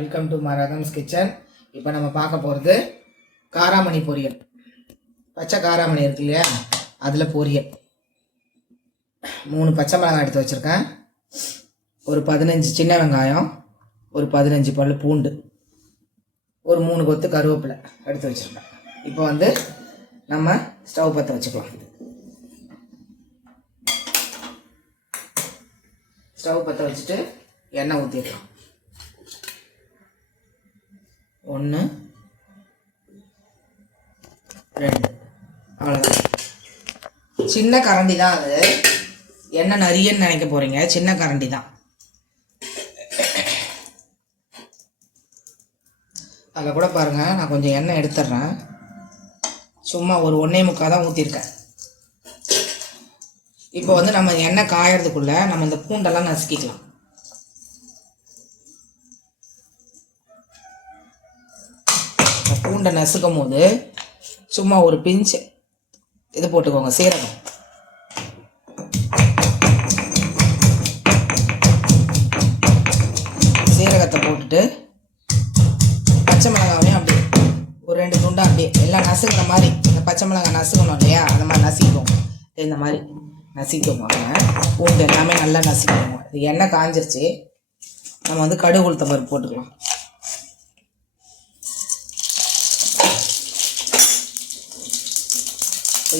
Welcome to மரதம்ஸ் kitchen. இப்போ நம்ம பார்க்க போகிறது காராமணி பொரியல். பச்சை காராமணி இருக்கு இல்லையா, அதில் பொரியல். 3 பச்சை மிளகாய் எடுத்து வச்சுருக்கேன், ஒரு 15 சின்ன வெங்காயம், ஒரு 15 பல் பூண்டு, ஒரு 3 கொத்து கருவேப்பிலை எடுத்து வச்சுருக்கேன். இப்போ நம்ம ஸ்டவ் பற்ற வச்சுக்கலாம். ஸ்டவ் பற்ற வச்சுட்டு எண்ணெய் ஊற்றிடலாம். 1 2 அவ்வளோதான். சின்ன கரண்டி தான் அது, எண்ணெய் நிறையன்னு நினைக்க போகிறீங்க, சின்ன கரண்டி தான். அதில் கூட பாருங்கள், நான் கொஞ்சம் எண்ணெய் எடுத்துட்றேன். சும்மா ஒரு 1.25 தான் ஊற்றிருக்கேன். இப்போ நம்ம எண்ணெய் காயறதுக்குள்ளே நம்ம இந்த பூண்டெல்லாம் நசுக்கிக்கலாம். பூண்டை நசுக்கும் போது சும்மா ஒரு பிஞ்சு இது போட்டுக்கோங்க, சீரகம். சீரகத்தை போட்டுட்டு பச்சை மிளகாவையும் அப்படியே ஒரு 2 துண்டாக அப்படியே எல்லாம் நசுக்கிற மாதிரி, இந்த பச்சை மிளகாய் நசுக்கணும் இல்லையா, அந்த மாதிரி நசுக்கிக்கோங்க. இந்த மாதிரி நசுக்கிக்கோங்க. பூண்டு எல்லாமே நல்லா நசுக்கிக்கோங்க. இது எண்ணெய் காஞ்சிருச்சு, நம்ம கடுகு உளுத்தம் பருப்பு போட்டுக்கலாம்.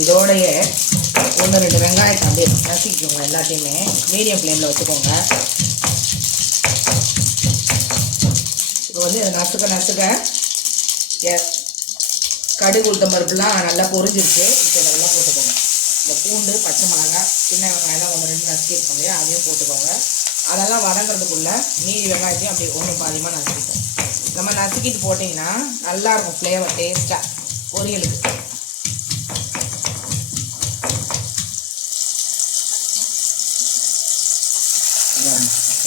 இதோடையே 1-2 வெங்காயத்தை அப்படியே நசுக்கிக்கோங்க. எல்லாத்தையுமே மீடியம் ஃப்ளேமில் வச்சுக்கோங்க. இப்போ இதை நசுக்க கடுகு உளுத்தம் பருப்புலாம் நல்லா பொரிஞ்சிருச்சு. இப்போ இதெல்லாம் போட்டுக்கோங்க. இந்த பூண்டு, பச்சை மிளகாய், சின்ன வெங்காயம்லாம் 1-2 நசுக்கிருக்கோம் இல்லையா, அதையும் போட்டுக்கோங்க. அதெல்லாம் வதங்கிறதுக்குள்ளே மீதி வெங்காயத்தையும் அப்படியே 1 பாதியமாக நசுக்கிட்டோம். நம்ம நசுக்கிட்டு போட்டிங்கன்னா நல்லாயிருக்கும், ஃப்ளேவர் டேஸ்ட்டாக பொரியலுக்கு.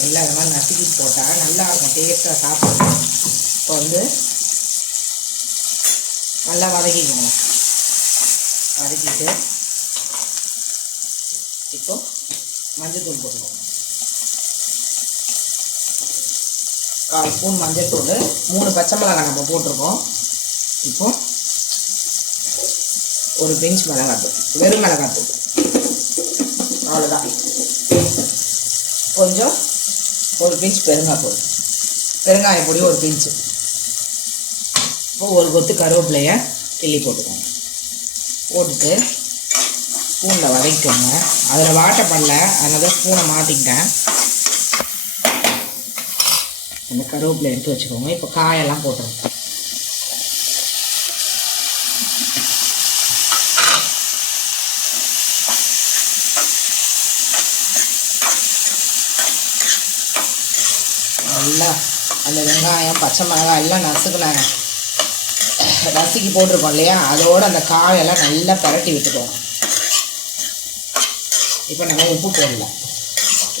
எல்லாம் இது மாதிரி நசுக்கிட்டு போட்டால் நல்லாயிருக்கும், டேஸ்ட்டாக சாப்பிடணும். இப்போ நல்லா வதக்கிக்கோங்க. வதக்கிட்டு இப்போ மஞ்சள் தூள் போட்டுக்கோங்க. 1/4 ஸ்பூன் மஞ்சள் தூள், 3 பச்சை மிளகாய் நம்ம போட்டிருக்கோம். இப்போ ஒரு பிஞ்ச் மிளகாத்தூள், வெறும் மிளகாத்தூள், அவ்வளோதான். கொஞ்சம் ஒரு பிஞ்ச் பெருங்காய பொடி ஒரு பிஞ்சு. இப்போ ஒரு கொத்து கருவேப்பிலையை கிள்ளி போட்டுக்கோங்க. போட்டுட்டு ஸ்பூனில் வதக்கிக்கோங்க. அதில் வாட்டப்படல, அதனால ஸ்பூனை மாற்றிக்கிட்டேன். அந்த கருவேப்பிலை எடுத்து வச்சுக்கோங்க. இப்போ காயெல்லாம் போட்டுருங்க. நல்லா அந்த வெங்காயம், பச்சை மிளகாய் எல்லாம் நசுக்கி போட்டிருக்கோம் இல்லையா, அதோடு அந்த காயெல்லாம் நல்லா பரட்டி விட்டுக்கோங்க. இப்போ நம்ம உப்பு போடலாம்.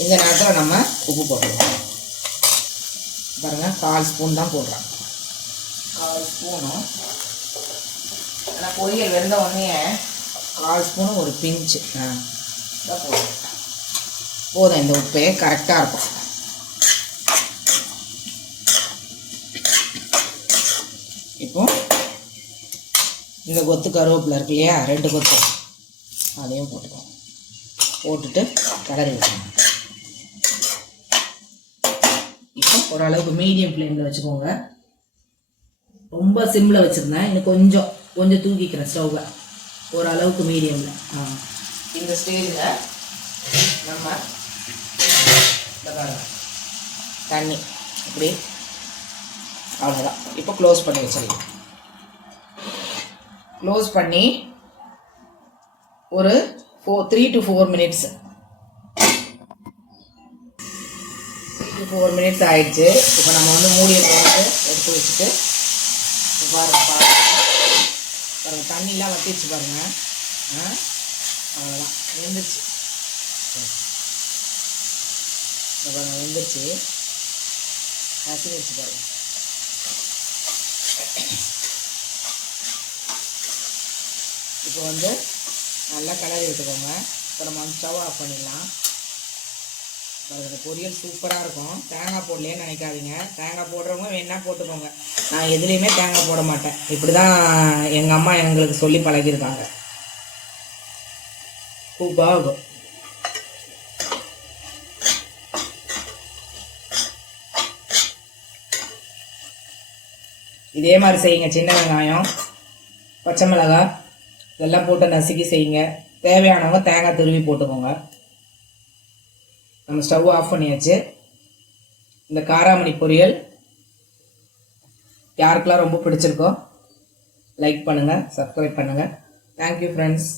இந்த நேரத்தில் நம்ம உப்பு போட்டுருவோம். பாருங்கள், 1/4 ஸ்பூன் தான் போடுறோம். 1/4 ஸ்பூனும் ஆனால் பொரியல் வெந்த உடனே 1/4 ஸ்பூனும் ஒரு பிஞ்சு தான் போதும். இந்த உப்பே கரெக்டாக இருக்கும். இப்போ இந்த கொத்து கருவேப்பிலை இருக்கு இல்லையா, 2 கொத்து, அதையும் போட்டுக்கோங்க. போட்டுட்டு கிளறி வச்சுக்கோங்க. இப்போ ஓரளவுக்கு மீடியம் ஃப்ளேமில் வச்சுக்கோங்க. ரொம்ப சிம்மில் வச்சுருந்தேன், இன்னும் கொஞ்சம் தூக்கிக்கிறேன் ஸ்டவ்வை. ஓரளவுக்கு மீடியமில். இந்த ஸ்டேஜில் நம்ம தண்ணி இப்படி, அவ்வளோதான். இப்போ க்ளோஸ் பண்ணி வச்சிடலாம். க்ளோஸ் பண்ணி ஒரு 3 to 4 மினிட்ஸ் 3 to 4 மினிட்ஸ் ஆயிடுச்சு. இப்போ நம்ம மூடியை போட்டு எடுத்து வச்சுட்டு பாருங்கள், தண்ணிலாம் வற்றிச்சு பாருங்கள். அவ்வளோதான், வெந்துருச்சு. பாருங்கள், வெந்துருச்சு, நசுங்கிடுச்சு பாருங்கள். இப்போ நல்லா கிளறி விட்டுக்கோங்க. இப்போ நம்ம ஸ்டவ் ஆஃப் பண்ணிடலாம். இந்த பொரியல் சூப்பராக இருக்கும். தேங்காய் போடலையே நினைக்காதீங்க. தேங்காய் போடுறவங்க வேணா போட்டுக்கோங்க. நான் எதுலேயுமே தேங்காய் போட மாட்டேன். இப்படி தான் எங்கள் அம்மா எங்களுக்கு சொல்லி பழகியிருக்காங்க. சூப்பராக இருக்கும். இதே மாதிரி செய்யுங்க. சின்ன வெங்காயம், பச்சை மிளகாய் இதெல்லாம் போட்டு நசுக்கி செய்யுங்க. தேவையானவங்க தேங்காய் துருவி போட்டுக்கோங்க. நம்ம ஸ்டவ் ஆஃப் பண்ணியாச்சு. இந்த காராமணி பொரியல் யாருக்கெல்லாம் ரொம்ப பிடிச்சிருக்கோ லைக் பண்ணுங்கள், சப்ஸ்கிரைப் பண்ணுங்கள். Thank you friends.